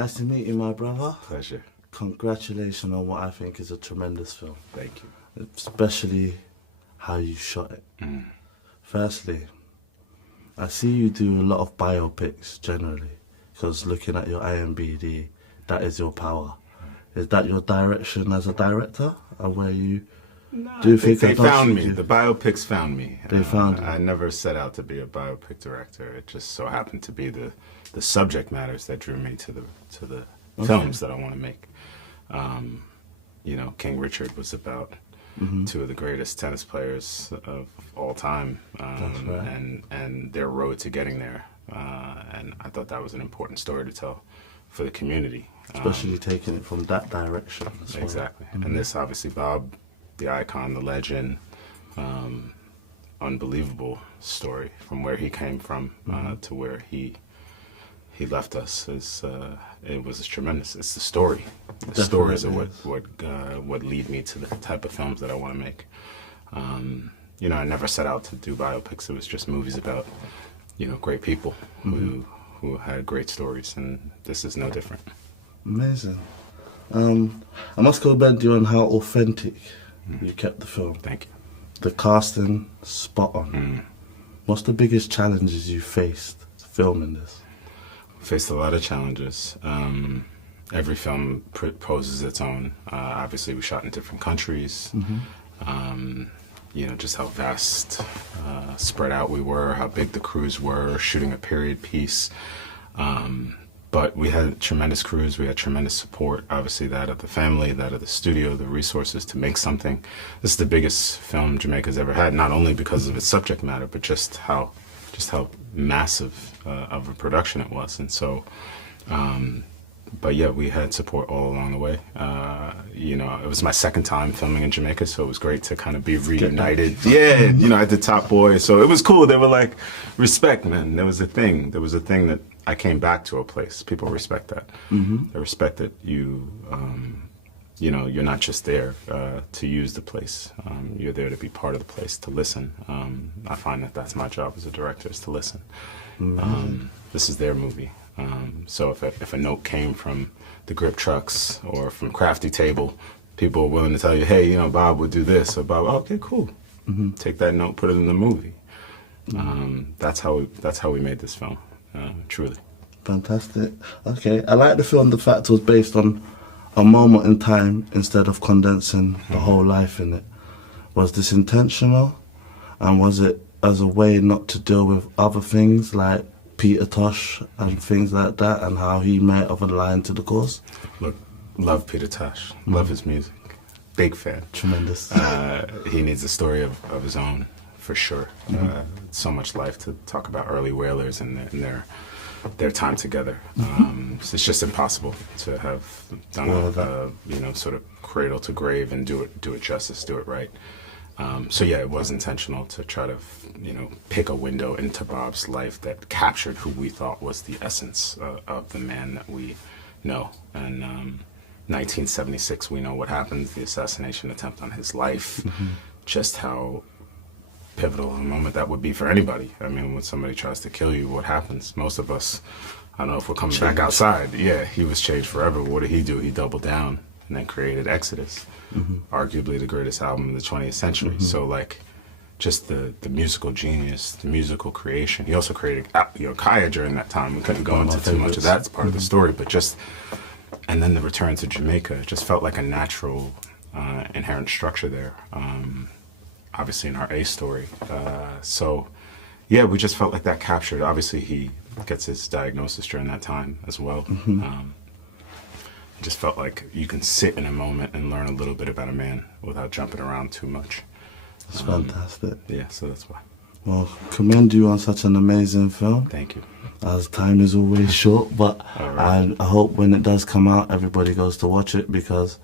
Nice to meet you, my brother. Pleasure. Congratulations on what I think is a tremendous film. Thank you. Especially how you shot it. Firstly, I see you do a lot of biopics generally, because looking at your IMBD, that is your power. Is that your direction as a director? And where you do think they found me. The biopics found me. They found you. I never set out to be a biopic director. It just so happened to be the subject matters that drew me to the films that I want to make. You know, King Richard was about two of the greatest tennis players of all time, and their road to getting there. And I thought that was an important story to tell for the community. Especially taking it from that direction as well. Exactly. And this, obviously, Bob, the icon, the legend, unbelievable story from where he came from to where he left us. It was tremendous. It's the story. The stories are what lead me to the type of films that I want to make. You know, I never set out to do biopics. It was just movies about, you know, great people who had great stories, and this is no different. Amazing. I must commend you on how authentic you kept the film. Thank you. The casting, spot on. What's the biggest challenges you faced filming this? Faced a lot of challenges. Every film poses its own. Obviously, we shot in different countries. You know, just how vast, spread out we were, how big the crews were, shooting a period piece. But we had tremendous crews, we had tremendous support, obviously that of the family, that of the studio, the resources to make something. This is the biggest film Jamaica's ever had, not only because of its subject matter, but just how massive of a production it was. And so, but yeah, we had support all along the way. You know, it was my second time filming in Jamaica, so it was great to kind of be reunited. Yeah, you know, at the Top Boy, so it was cool. They were like, respect, man. There was a thing that I came back to a place. People respect that. They respect that you know, you're not just there to use the place. You're there to be part of the place, to listen. I find that that's my job as a director, is to listen. This is their movie. So if a note came from the Grip Trucks or from Crafty Table, people are willing to tell you, hey, you know, Bob would do this. Or Bob, okay, cool. Take that note, put it in the movie. That's how we made this film, truly. Fantastic. Okay, I like the film, the fact it was based on a moment in time instead of condensing the whole life in it. Was this intentional? And was it as a way not to deal with other things like Peter Tosh and things like that, and how he might have aligned to the cause? Look, love Peter Tosh, love his music, big fan. Tremendous. He needs a story of his own, for sure. So much life to talk about early Wailers and their time together. It's just impossible to have done you know, sort of cradle to grave and do it justice, do it right. So yeah, it was intentional to try to, you know, pick a window into Bob's life that captured who we thought was the essence of the man that we know. And 1976, we know what happened, the assassination attempt on his life, just how pivotal a moment that would be for anybody. I mean, when somebody tries to kill you, what happens? Most of us, I don't know if we're coming back outside. Yeah, he was changed forever. What did he do? He doubled down and then created Exodus, arguably the greatest album of the 20th century. So like, just the musical genius, the musical creation. He also created, you know, Kaya during that time. We couldn't go into too much of that. It's part of the story, but just, and then the return to Jamaica, just felt like a natural, inherent structure there. Obviously in our A story. So yeah, we just felt like that captured. Obviously he gets his diagnosis during that time as well. It just felt like you can sit in a moment and learn a little bit about a man without jumping around too much. It's fantastic. Yeah, so that's why. Well, commend you on such an amazing film. Thank you. As time is always short, but I hope when it does come out, everybody goes to watch it, because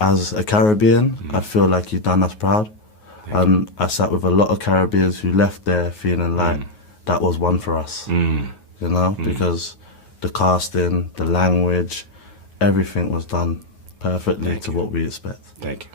as a Caribbean, I feel like you've done us proud. And I sat with a lot of Caribbeans who left there feeling like that was one for us, you know, because the casting, the language, everything was done perfectly to what we expect. Thank you.